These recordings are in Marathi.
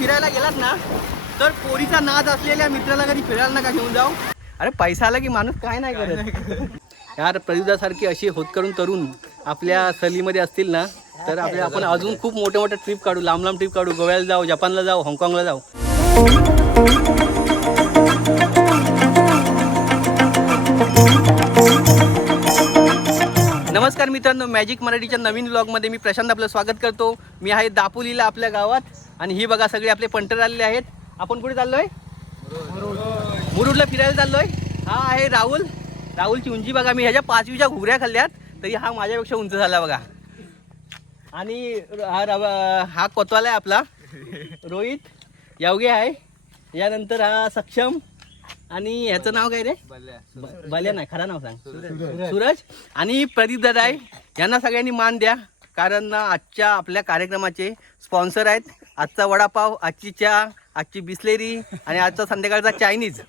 फिरायला गेलात ना तर पोरीचा नाद असलेल्या मित्राला कधी फिरायला नका घेऊन जाऊ. अरे पैसा आला की माणूस काय नाही करत. यार प्रयुदासारखी अशी होतकरून तरुण आपल्या सहलीमध्ये असतील ना तर आपल्या आपण अजून खूप मोठे मोठे ट्रिप काढू लांब लांब ट्रिप काढू गोव्याला जाऊ जपानला जाऊ हाँगकाँगला जाऊ. नमस्कार मित्रांनो मॅजिक मराठीच्या नवीन व्लॉगमध्ये मी प्रशांत आपलं स्वागत करतो. मी आहे दापोलीला आपल्या गावात आणि ही बघा सगळे आपले पंटर आलेले आहेत. आपण कुठे चाललोय? मुरुडला फिरायला चाललोय. हा आहे राहुल. राहुलची उंची बघा मी ह्याच्या पाचवीच्या घुगऱ्या खाल्ल्यात. तरी हा माझ्यापेक्षा उंच झाला बघा. आणि हा हा कोतवाला आहे आपला. रोहित यावगे आहे. यानंतर हा सक्षम. आणि ह्याचं नाव काय रे? बल्या. नाही खरा नाव सांग. सूरज. आणि प्रदीप दादा आहे. यांना सगळ्यांनी मान द्या. कारण ना आजच्या आपल्या कार्यक्रमाचे स्पॉन्सर आहेत. आजचा वडापाव आजची चहा आजची बिस्लेरी आणि आजचा संध्याकाळचा चायनीज.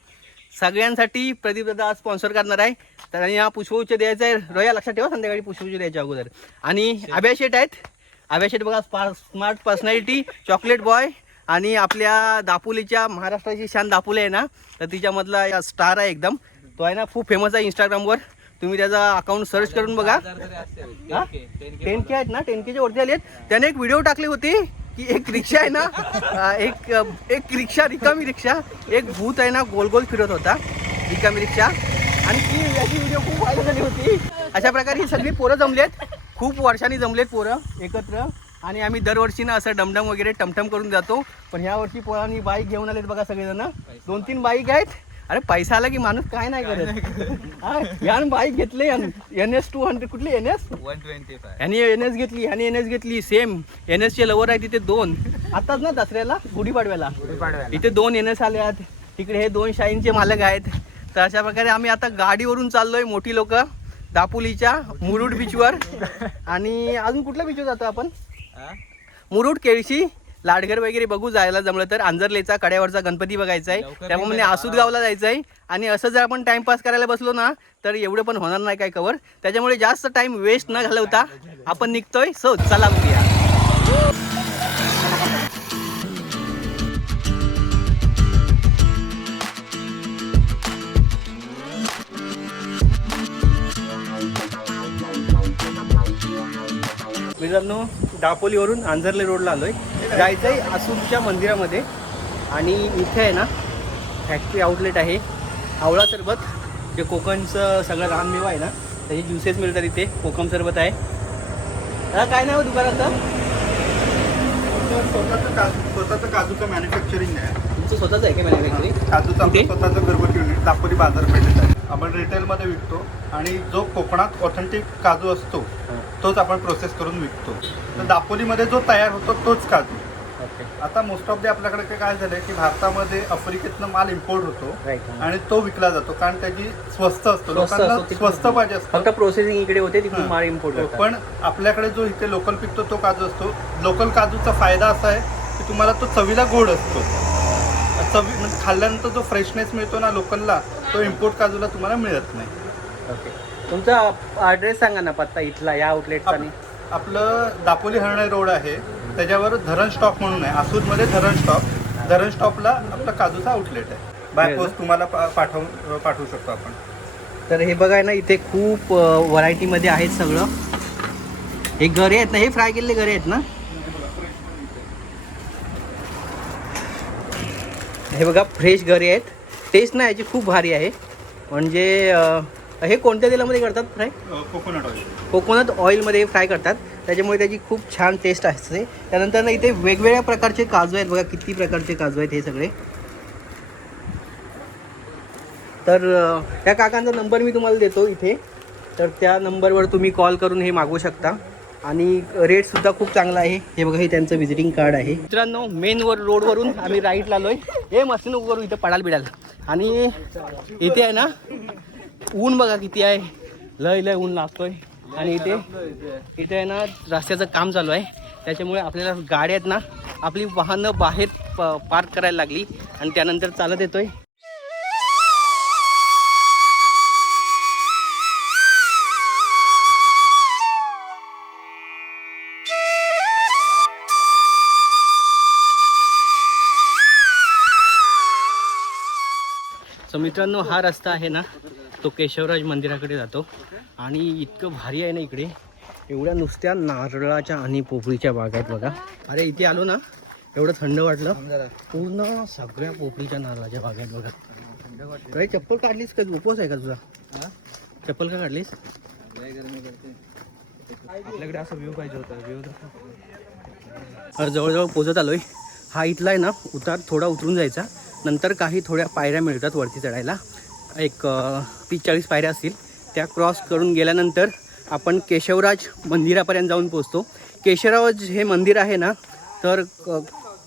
सगळ्यांसाठी प्रदीप दादा स्पॉन्सर करणार आहे. तर आणि हा पुष्पगुच्छ द्यायचा आहे. रोया लक्षात ठेवा संध्याकाळी पुष्पगुच्छ द्यायच्या अगोदर. आणि आभ्या शेट आहेत. आभ्या शेट बघा स्मार्ट पर्सनॅलिटी चॉकलेट बॉय आणि आपल्या दापोलीच्या महाराष्ट्राची शान दापोली आहे ना तर तिच्यामधला स्टार आहे एकदम. तो आहे ना खूप फेमस आहे इंस्टाग्रामवर तुम्ही त्याचा अकाउंट सर्च करून बघा. टेन के आहेत ना टेन केच्या वरती आले आहेत त्याने एक व्हिडिओ टाकली होती की एक रिक्षा आहे ना एक एक रिक्षा रिकामी रिक्षा. एक भूत आहे ना गोल गोल फिरत होता. रिकामी रिक्षा. आणि ती याची व्हिडिओ खूप व्हायरल झाली होती. अशा प्रकारे ही सगळी पोरं जमलेत. खूप वर्षांनी जमलेत पोरं एकत्र. आणि आम्ही दरवर्षी ना असं डमडम वगैरे टमटम करून जातो. पण ह्या वर्षी पोरांनी बाईक घेऊन आलेत बघा सगळेजण. दोन तीन बाईक आहेत. अरे पैसा आला की माणूस काय नाही करत. यानं बाईक घेतले एन एस टू हंड्रेड कुठली N S? One twenty N S घेतली ह्याने एन एस घेतली सेम एन एसचे लवर आहे तिथे दोन. आताच ना दसऱ्याला गुढीपाडव्याला. इथे दोन एन एस आले आहेत. तिकडे हे दोन शाईनचे मालक आहेत. तर अशा प्रकारे आम्ही आता गाडीवरून चाललोय मोठी लोक. दापोलीच्या मुरुड बीचवर आणि अजून कुठल्या बीचवर जातो आपण? मुरुड केळशी लाडघर वगैरे बघू जायला जमलं तर आंजर्लेचा कड्यावरचा गणपती बघायचा आहे त्यामुळे निघायला. आसूद गावला जायचं आहे आणि असं जर आपण टाइमपास करायला बसलो ना तर एवढं पण होणार नाही काय कवर त्याच्यामुळे जास्त टाइम वेस्ट न घालवता आपण निघतोय. सो चला बघूया मित्रांनो दापोलीवरून आंजर्ले रोडला आलोय. जायचं आहे आसूरच्या मंदिरामध्ये. आणि इथे आहे ना फॅक्टरी आउटलेट आहे. आवळा सरबत जे कोकणचं सगळं रानमेवा आहे ना त्याचे ज्युसेस मिळतात इथे. कोकम सरबत आहे. दादा काय नाव आहे दुकानाचं? स्वतःचं काजू स्वतःचं काजूचं मॅन्युफॅक्चरिंग आहे. तुमचं स्वतःच आहे का मॅन्युफॅक्चरिंग काजूचं? आपलं स्वतःचं घरगुती युनिट दापोली बाजारपेठेत आहे. आपण रिटेलमध्ये विकतो आणि जो कोकणात ऑथेंटिक काजू असतो तोच आपण प्रोसेस करून विकतो. तर दापोलीमध्ये जो तयार होतो तोच काजू. आता मोस्ट ऑफ द आपल्याकडे काय- काय झालंय की भारतामध्ये आफ्रिकेतनं माल इम्पोर्ट होतो आणि तो विकला जातो कारण त्याची स्वस्त असतो. लोकांना स्वस्त पाहिजे असतं. फक्त प्रोसेसिंग इकडे होते. माल इम्पोर्ट पण आपल्याकडे जो इथे लोकल पिकतो तो काजू असतो. लोकल काजूचा फायदा असा आहे की तुम्हाला तो चवीला गोड असतो. चवी म्हणजे खाल्ल्यानंतर जो फ्रेशनेस मिळतो ना लोकलला तो इम्पोर्ट काजूला तुम्हाला मिळत नाही. ओके तुमचा ॲड्रेस सांगा ना पत्ता इथला या आउटलेटचा आणि आप- आपलं दापोली हरणे रोड आहे. त्याच्यावर धरण स्टॉप म्हणून आहे. आसूरमध्ये धरण स्टॉप धरण स्टॉपला आपला काजूचा आउटलेट आहे. बाय? पोस्ट तुम्हाला पा- पाठवून पाठवू शकतो आपण. तर हे बघाय ना इथे खूप व्हरायटीमध्ये आहेत सगळं. हे गरे आहेत ना हे फ्राय केलेले गरे आहेत ना? हे बघा फ्रेश गरे आहेत. टेस्ट ना याची खूप भारी आहे. म्हणजे हे कोणत्या तेलामध्ये करतात फ्राय कोकोनट ऑइल कोकोनट ऑइलमध्ये फ्राय करतात. त्याच्यामुळे त्याची खूप छान टेस्ट असते. त्यानंतर ना इथे वेगवेगळ्या प्रकारचे काजू आहेत. बघा किती प्रकारचे काजू आहेत हे सगळे. तर त्या काकांचा नंबर मी तुम्हाला देतो इथे. तर त्या नंबरवर तुम्ही कॉल करून हे मागवू शकता. आणि रेटसुद्धा खूप चांगला आहे. हे बघा हे त्यांचं व्हिजिटिंग कार्ड आहे. मित्रांनो मेन वर रोडवरून आम्ही राईटला आलोय. हे मशीन करू इथं पडाल बिडाल. आणि इथे आहे ना ऊन बघा किती आहे. लय लय ऊन लागतोय. आणि इथे इथे आहे ना रस्त्याचं काम चालू आहे. त्याच्यामुळे आपल्याला गाड्या आहेत ना आपली वाहनं बाहेर प पार्क करायला लागली. आणि त्यानंतर चालत येतोय. सो मित्रांनो हा रस्ता आहे ना तो केशवराज मंदिराकडे जातो. आणि इतकं भारी आहे ना इकडे. एवढ्या नुसत्या नारळाच्या आणि पोपळीच्या बागा आहेत बघा. अरे इथे आलो ना एवढं थंड वाटलं. पूर्ण सगळ्या पोपळीच्या नारळाच्या बागा आहेत बघा. काय चप्पल काढलीस का? उपवास आहे का तुझा? चप्पल का काढलीस? आपल्याकडे असा व्ह्यू पाहिजे होता. व्ह्यू तर जवळजवळ पोचत आलोय. हा इथला आहे ना उतार थोडा उतरून जायचा. नंतर काही थोड्या पायऱ्या मिळतात वरती चढायला. एक तीस चाळीस पायऱ्या असतील. त्या क्रॉस करून गेल्यानंतर आपण केशवराज मंदिरापर्यंत जाऊन पोचतो केशवराज हे मंदिर आहे ना तर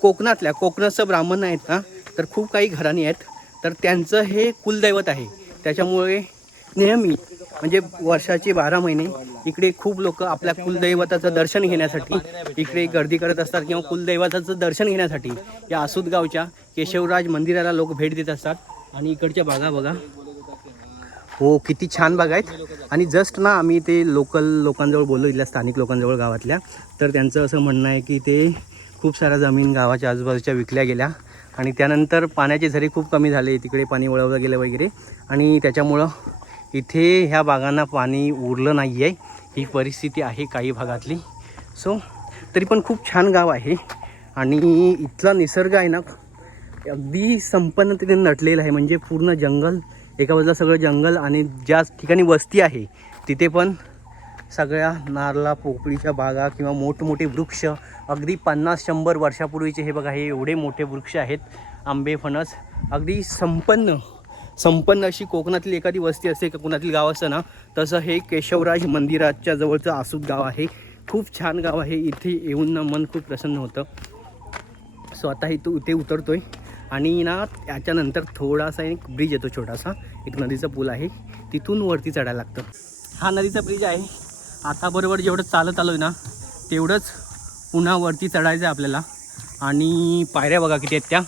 कोकणातल्या कोकणाचं ब्राह्मण आहेत ना तर खूप काही घराणी आहेत. तर त्यांचं हे कुलदैवत आहे. त्याच्यामुळे नेहमी म्हणजे वर्षाचे बारा महिने इकडे खूप लोक आपल्या कुलदैवताचं दर्शन घेण्यासाठी इकडे गर्दी करत असतात किंवा कुलदैवताचं दर्शन घेण्यासाठी या आसूद गावच्या केशवराज मंदिराला लोक भेट देत असतात. आणि इकडच्या बागा बघा. हो किती छान बागा आहेत. आणि जस्ट ना आम्ही ते लोकल लोकांजवळ बोललो इथल्या स्थानिक लोकांजवळ गावातल्या. तर त्यांचं असं म्हणणं आहे की ते खूप साऱ्या जमीन गावाच्या आजूबाजूच्या विकल्या गेल्या. आणि त्यानंतर पाण्याचे झरे खूप कमी झाले तिकडे पाणी वळवलं गेलं वगैरे. आणि त्याच्यामुळं इथे ह्या बागांना पाणी उरलं नाही आहे ही परिस्थिती आहे काही भागातली. सो तरी पण खूप छान गाव आहे. आणि इथला निसर्ग आहे ना अगदी संपन्नतेने नटलेलं आहे. म्हणजे पूर्ण जंगल एका बाजूला सगळं जंगल आणि ज्या ठिकाणी वस्ती आहे तिथे पण सगळ्या नारळा पोकळीच्या बागा किंवा मोठमोठे वृक्ष अगदी पन्नास शंभर वर्षापूर्वीचे हे बघा हे एवढे मोठे वृक्ष आहेत. आंबे फणस अगदी संपन्न संपन्न अशी कोकणातली एखादी वस्ती असते का कोकणातील गाव असतं ना तसं हे केशवराज मंदिराच्या जवळचं आसूद गाव आहे. खूप छान गाव आहे. इथे येऊन ना मन खूप प्रसन्न होतं. सो आता इथं इथे उतरतोय. आणि ना त्याच्यानंतर थोडासा एक ब्रिज येतो छोटासा. एक नदीचा पूल आहे. तिथून वरती चढायला लागतं. हा नदीचा ब्रिज आहे. आता बरोबर जेवढं चालत आलो आहे ना तेवढंच पुन्हा वरती चढायचं आहे आपल्याला. आणि पायऱ्या बघा किती आहेत त्या.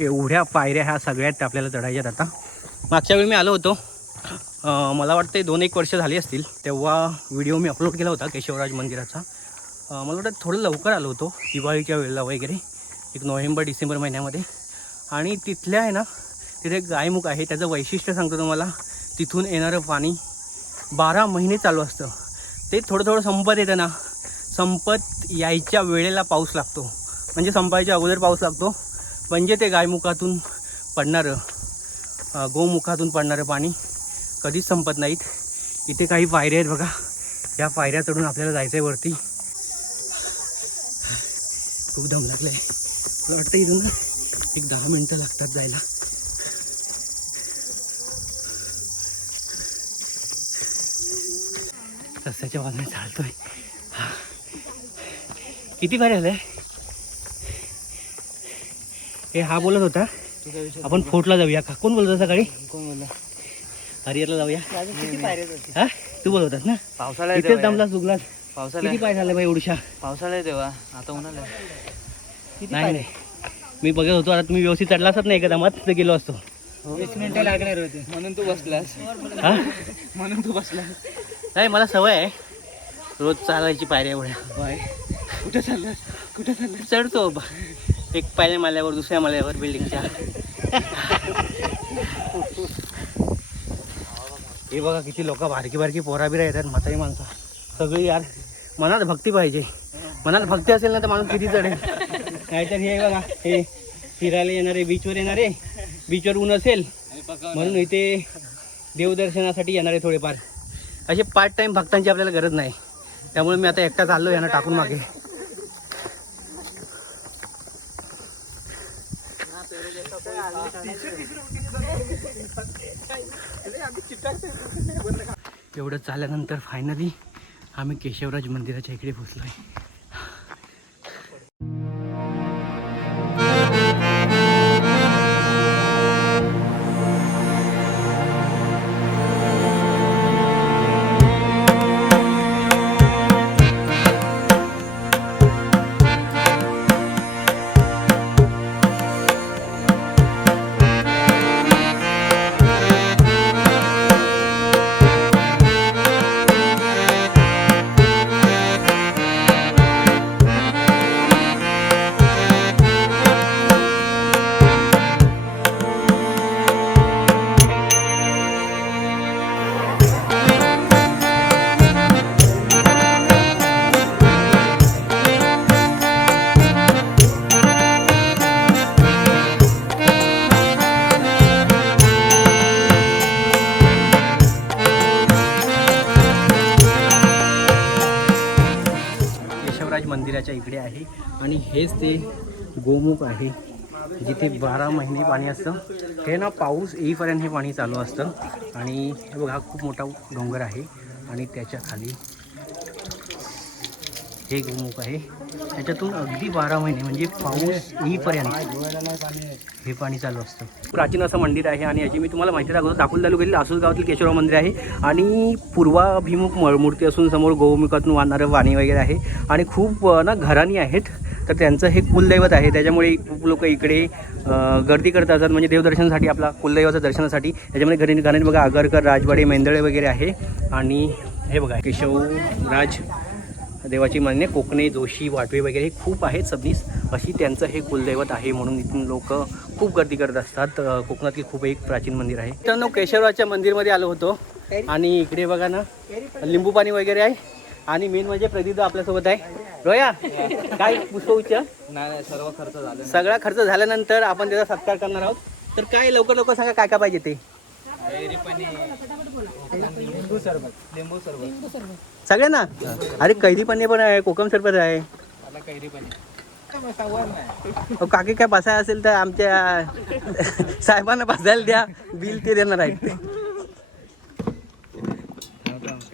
एवढ्या पायऱ्या ह्या सगळ्यात त्या आपल्याला चढायच्यात आता. मागच्या वेळी मी आलो होतो. मला वाटतं दोन एक वर्ष झाली असतील तेव्हा व्हिडिओ मी अपलोड केला होता केशवराज मंदिराचा. मला वाटतं थोडं लवकर आलो होतो दिवाळीच्या वेळेला वगैरे एक नोव्हेंबर डिसेंबर महिन्यामध्ये. आणि तिथल्या आहे ना तिथे एक गायमुख आहे त्याचं वैशिष्ट्य सांगतो तुम्हाला तिथून येणारं पाणी बारा महिने चालू असतं. ते थोडं थोडं संपत येतं ना संपत यायच्या वेळेला पाऊस लागतो. म्हणजे संपायच्या अगोदर पाऊस लागतो म्हणजे ते गायमुखातून पडणारं गोमुखातून पडणारं पाणी कधीच संपत नाहीत. इथे काही पायऱ्या आहेत बघा. या पायऱ्या चढून आपल्याला जायचं आहे वरती. खूप दम लागलं मला वाटतं इथून एक दहा मिनटं लागतात जायला. रस्त्याच्या बाजूने चालतोय. किती पायरी आलं आहे हे हा बोलत होता. आपण फोर्टला जाऊया का? कोण बोलत होता सकाळी? कोण बोलला हरिहरला जाऊया. हा? तू बोलत होतास ना? पावसाळा इथेच दमलास दुगलास पावसाळा किती पाय झाले बाई उडशा पावसाळा आहे तेव्हा आता उन्हाळा नाही नाही मी बघत होतो आता तुम्ही व्यवस्थित चढलासच नाही एका दमात गेलो असतो. वीस मिनिटं लागणार होते. म्हणून तू बसलास. हा? म्हणून तू बसलास. नाही मला सवय आहे. रोज चालायची पायऱ्या एवढ्या. बाय कुठे चाललास? कुठे चाललास? चढतो. एक पहिल्या माल्यावर दुसऱ्या माल्यावर बिल्डिंगच्या हे बघा किती लोक बारकी बारकी पोरा बिरा येतात म्हातारी माणसं. सगळी यार मनात भक्ती पाहिजे. मनात भक्ती असेल ना तर माणूस किती चढेल नाहीतर हे बघा हे फिरायला येणारे बीचवर येणारे बीचवर ऊन असेल म्हणून इथे देवदर्शनासाठी येणारे थोडेफार. असे पार्ट टाइम भक्तांची आपल्याला गरज नाही. त्यामुळे मी आता एकटा चाललो यांना टाकून मागे. एवढं चालल्यानंतर फायनली आम्ही केशवराज मंदिराच्या इकडे पोचलो आहे हेच ते गोमुख आहे जिथे बारा महिने पाणी असतं. हे ना पाऊस येईपर्यंत हे पाणी चालू असतं. आणि हे बघा हा खूप मोठा डोंगर आहे. आणि त्याच्याखाली हे गोमुख आहे. त्याच्यातून अगदी बारा महिने म्हणजे पाऊस येईपर्यंत हे पाणी चालू असतं. प्राचीन असं मंदिर आहे आणि याची मी तुम्हाला माहिती दाखवतो. दाखोल तालुक्यातील आसूस गावातील केशवराव मंदिर आहे. आणि पूर्वाभिमुख मूर्ती असून समोर गोमुखातून वाहणारं पाणी वगैरे आहे. आणि खूप ना घराणी आहेत. तर त्यांचं हे कुलदैवत आहे. त्याच्यामुळे खूप लोक इकडे गर्दी करत असतात. म्हणजे देवदर्शनासाठी आपला कुलदैवाचं दर्शनासाठी. त्याच्यामध्ये घरी घराने बघा आगरकर राजवाडे मेंदळे वगैरे आहे. आणि हे बघा केशव राज देवाची मान्य कोकणे जोशी वाटवे वगैरे हे खूप आहेत सबनीस. अशी त्यांचं हे कुलदैवत आहे म्हणून इथून लोक खूप गर्दी करत असतात. कोकणातील खूप एक प्राचीन मंदिर आहे. मित्रांनो केशवराजच्या मंदिरमध्ये आलो होतो. आणि इकडे बघा ना लिंबू पाणी वगैरे आहे. आणि मेन म्हणजे प्रदीप आपल्यासोबत आहे. रोया काय पुष्पउच्च नाही सर्व खर्च झाले सगळा खर्च झाल्यानंतर आपण त्याचा सत्कार करणार आहोत. तर काय लवकर लवकर सांगा काय काय पाहिजे ते? लिंबू सरबत लिंबू सरबत. सगळ्यांना? अरे कैरी पाणी पण आहे कोकम सरबत आहे. काकी काय बसाय असेल तर आमच्या साहेबांना बसायला द्या. बिल ते देणार आहेत.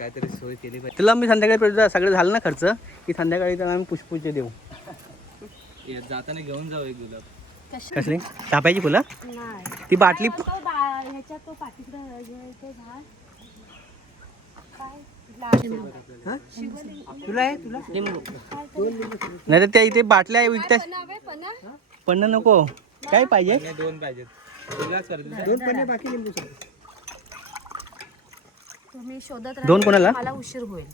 काहीतरी सोय केली पाहिजे. तुला मी संध्याकाळी सगळं झालं ना खर्च? की संध्याकाळी त्याला आम्ही पुष्पूचे देऊ? जाताना घेऊन जाऊ एक गुलाब. कसले? तापायची फुलं? नाही. ती बाटली तुला आहे तुला? नाही तर. त्या इथे बाटल्या विकतात पन्हा पण नको. काय पाहिजे? दोन करतो दोन पन्ने बाकी लिंबू तुम्ही शोधत राहा. दोन कोणाला? मला उशीर होईल.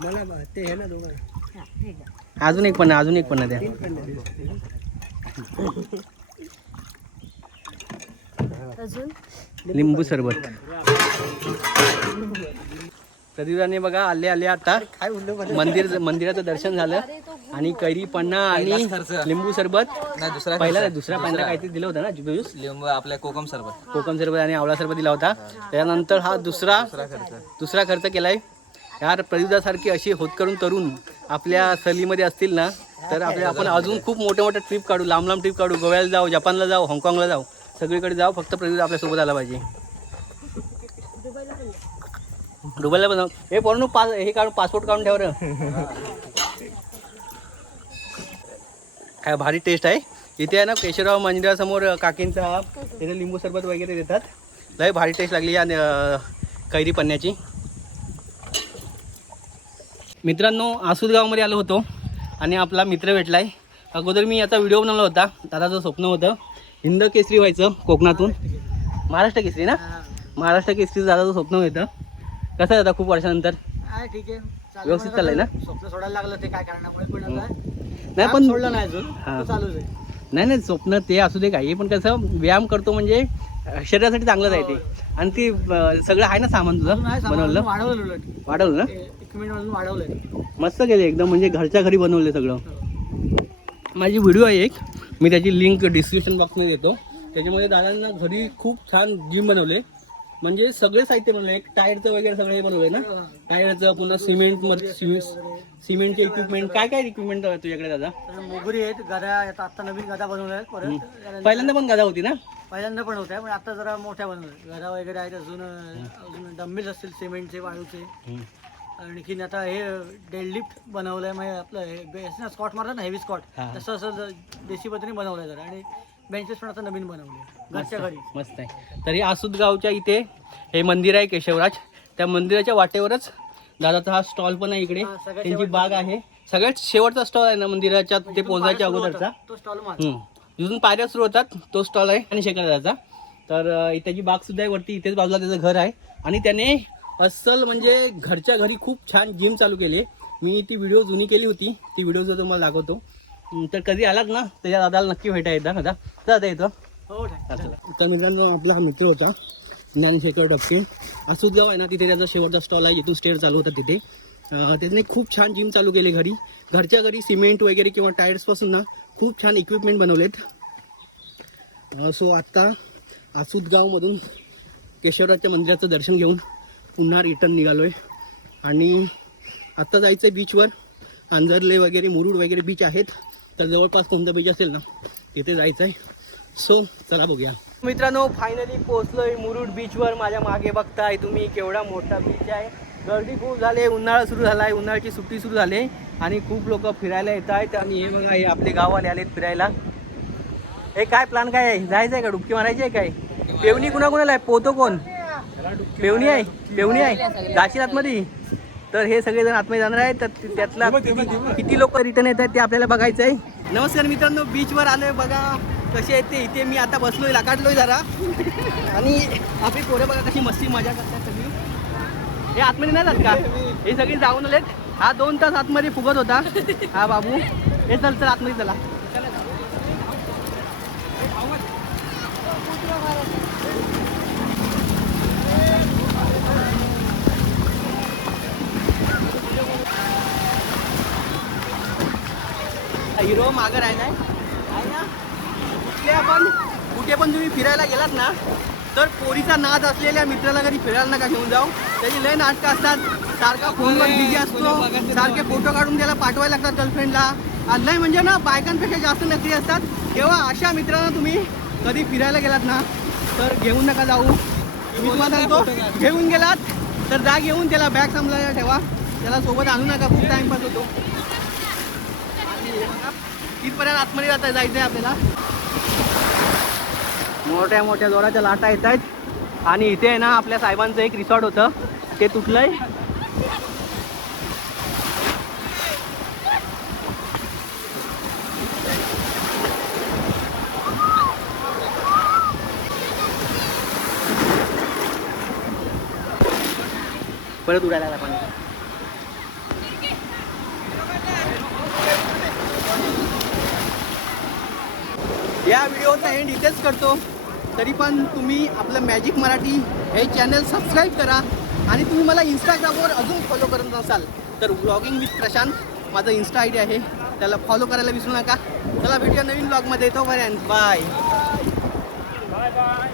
मला ते हे ना दोघं. हा, हे घ्या. अजून एक पण अजून एक पण द्या. अजून? लिंबू सरबत. प्रदीपाने बघा आले आले आता. मंदिर मंदिराचं दर्शन झालं. आणि कैरी पन्ना आणि लिंबू सरबत. नाही दुसरा पहिला दुसरा पहिला काहीतरी दिलं होतं ना ज्यूस लिंबू आपल्या कोकम सरबत. कोकम सरबत आणि आवळा सरबत दिला होता. त्यानंतर हा दुसरा दुसरा खर्च. केलाय. यार प्रदीपदासारखी अशी होतकरून तरुण आपल्या सहलीमध्ये असतील ना तर आपल्या आपण अजून खूप मोठ्या मोठ्या ट्रिप काढू लांब लांब ट्रिप काढू. गोव्याला जाऊ जपानला जाऊ हाँगकाँगला जाऊ. सगळीकडे जाऊ फक्त प्रदीप आपल्यासोबत आला पाहिजे. दुबईला पण जाऊ. हे पूर्ण पास हे काढून पासपोर्ट काढून ठेव रे काय भारी टेस्ट आहे. इथे आहे ना केशवराव मंदिरासमोर काकींचा तिथे लिंबू सरबत वगैरे देतात. लय भारी टेस्ट लागली या कैरी पन्न्याची मित्रांनो आसूद गावामध्ये आलो होतो आणि आपला मित्र भेटलाय. अगोदर मी याचा व्हिडिओ बनवला होता. दादाचं स्वप्न होतं. हिंद केसरी व्हायचं कोकणातून. महाराष्ट्र केसरी ना? महाराष्ट्र केसरी दादाचं स्वप्न होतं. कसं आहे दादा खूप वर्षानंतर? ठीक आहे. व्यवस्थित चाललंय ना? स्वप्न सोडायला लागलं ते काय कारणामुळे नाही पण सोडलं नाही अजून हा. चालूच आहे. नाही नाही स्वप्न ते असू दे काही पण कसं व्यायाम करतो म्हणजे शरीरासाठी चांगलंच आहे ते. आणि ते अं, सगळं आहे ना सामान तुझं अजून बनवलं? वाढवलं उलट. वाढवलं ना? इक्विपमेंट अजून वाढवलंय. मस्त केलं एकदम म्हणजे घरच्या घरी बनवले सगळं. माझी व्हिडिओ आहे एक. मी त्याची लिंक डिस्क्रिप्शन बॉक्समध्ये देतो. त्याच्यामध्ये दादांना घरी खूप छान जिम बनवले म्हणजे सगळे साहित्य बनवले. एक टायरचं वगैरे सगळे बनवले ना? टायरचं पुन्हा सिमेंटमध्ये सिमेंटचे इक्विपमेंट काय काय इक्विपमेंट तुझ्याकडे दादा? मोगरी आहेत गदा आता आता नवीन गदा बनवल्या आहेत परत. पहिल्यांदा पण गादा होती ना? पहिल्यांदा पण होत्या पण आता जरा मोठ्या बनवल्या गदा वगैरे आहेत अजून अजून डंबेल्स असतील सिमेंटचे वाळूचे. आणखीन आता हे डेडलिफ्ट बनवलंय म्हणजे आपलं हे स्कॉट मारतात ना हेवी स्कॉट. तसं असं देशी पद्धतीने बनवलंय जरा. आणि बेंचेस पण आता नवीन बनवले घरच्या घरी. मस्त आहे. तरी आसूद गावच्या इथे हे मंदिर आहे केशवराज. त्या मंदिराच्या वाटेवरच दादाचा हा स्टॉल पण आहे इकडे. हा, सगळ्यात त्यांची शेवटचा बाग आहे. सगळ्यात शेवटचा स्टॉल आहे ना मंदिराच्या ते पोहोचायच्या अगोदरचा? तो स्टॉल हम्म. जिथून पायऱ्या सुरू होतात. तो स्टॉल आहे आणि शेखर दादाचा. तर अं, त्याची बाग सुद्धा आहे वरती इथेच बाजूला त्याचं घर आहे. आणि त्याने अस्सल म्हणजे घरच्या घरी खूप छान जिम चालू केली मी ती व्हिडिओ जुनी केली होती. ती व्हिडिओ जर तुम्हाला दाखवतो. तर कधी आलात ना? त्याच्या दादाला नक्की भेटा येतं दादा. दादा येतो. हो ठीक तर मित्रांनो आपला हा मित्र होता ज्ञानशेखर डबके असूद गाव आहे ना तिथे त्याचा शेवटचा स्टॉल आहे जिथून स्टेअर चालू होता तिथे. अं, त्याने खूप छान जिम चालू केली घरी. घरच्या घरी सिमेंट वगैरे किंवा टायर्सपासून ना खूप छान इक्विपमेंट बनवलेत. सो आत्ता आसूद गावमधून केशवराजच्या मंदिराचं दर्शन घेऊन पुन्हा रिटर्न निघालो आहे आणि आत्ता जायचं आहे बीचवर आंजरले वगैरे मुरुड वगैरे बीच आहेत. तर जवळपास कोणतं बीच असेल ना तिथे जायचं आहे सो चला बघूया. मित्रांनो फायनली पोहोचलोय मुरुड बीचवर माझ्या मागे बघताय तुम्ही केवढा मोठा बीच आहे. गर्दी खूप झाली उन्हाळा सुरू झाला आहे उन्हाळ्याची सुट्टी सुरू झाली. आहे आणि खूप लोक फिरायला येत आहेत आणि हे बघा हे आपले गाववाले आलेत फिरायला. हे काय प्लॅन काय आहे? जायचं आहे का? डुबकी मारायची आहे काय? पेवणी कुणाकुणाला आहे? पोहतो कोण? पेवणी आहे? पेवणी आहे? जाशील आतमध्ये? तर हे सगळेजण आतमध्ये जाणार आहेत. तर त्यातला किती- किती लोक रिटर्न येत आहेत ते आपल्याला बघायचं आहे नमस्कार मित्रांनो बीचवर आलोय बघा. कसे आहेत ते? इथे मी आता बसलोय लाकाटलोय जरा. आणि आपली पोरं बघा कशी मस्ती मजा करतात सगळी. हे आतमध्ये नाही जात का? हे सगळे जाऊन आलेत. हा दोन तास आतमध्ये फुगत होता. हा बाबू. हे चल चल आतमध्ये चला. हिरो मागं राहिलाय आहे. ना? कुठे आपण कुठे पण तुम्ही फिरायला गेलात ना तर पोरीचा नाद असलेल्या मित्राला कधी फिरायला नका घेऊन जाऊ. त्याची लय नाटकं असतात. सारखा फोनवर बिझी असतो. सारखे फोटो काढून त्याला पाठवायला लागतात गर्लफ्रेंडला आणि लय म्हणजे ना बायकांपेक्षा जास्त नकरी असतात. तेव्हा अशा मित्रांना तुम्ही कधी फिरायला गेलात ना तर घेऊन नका जाऊ. मी तुम्हाला सांगतो घेऊन गेलात तर जा घेऊन त्याला बॅग सांभाळायला ठेवा. त्याला सोबत आणू नका खूप टाइमपास होतो. इथपर्यंत आतमध्ये जाता जायचं आहे आपल्याला. मोठ्या मोठ्या जोराच्या लाटा येत आहेत. आणि इथे आहे ना आपल्या साहेबांचं एक रिसॉर्ट होतं. ते तुटलंय. परत उडायला पाणी. या व्हिडिओचा एंड इथेच करतो. तरी पण तुम्ही आपलं मॅजिक मराठी हे चॅनल सबस्क्राईब करा आणि तुम्ही मला इंस्टाग्रामवर अजून फॉलो करत नसाल तर व्लॉगिंग विथ प्रशांत माझं इन्स्टा आय डी आहे. त्याला फॉलो करायला विसरू नका. चला भेटूया नवीन ब्लॉगमध्ये येतो पर्यंत बाय बाय बाय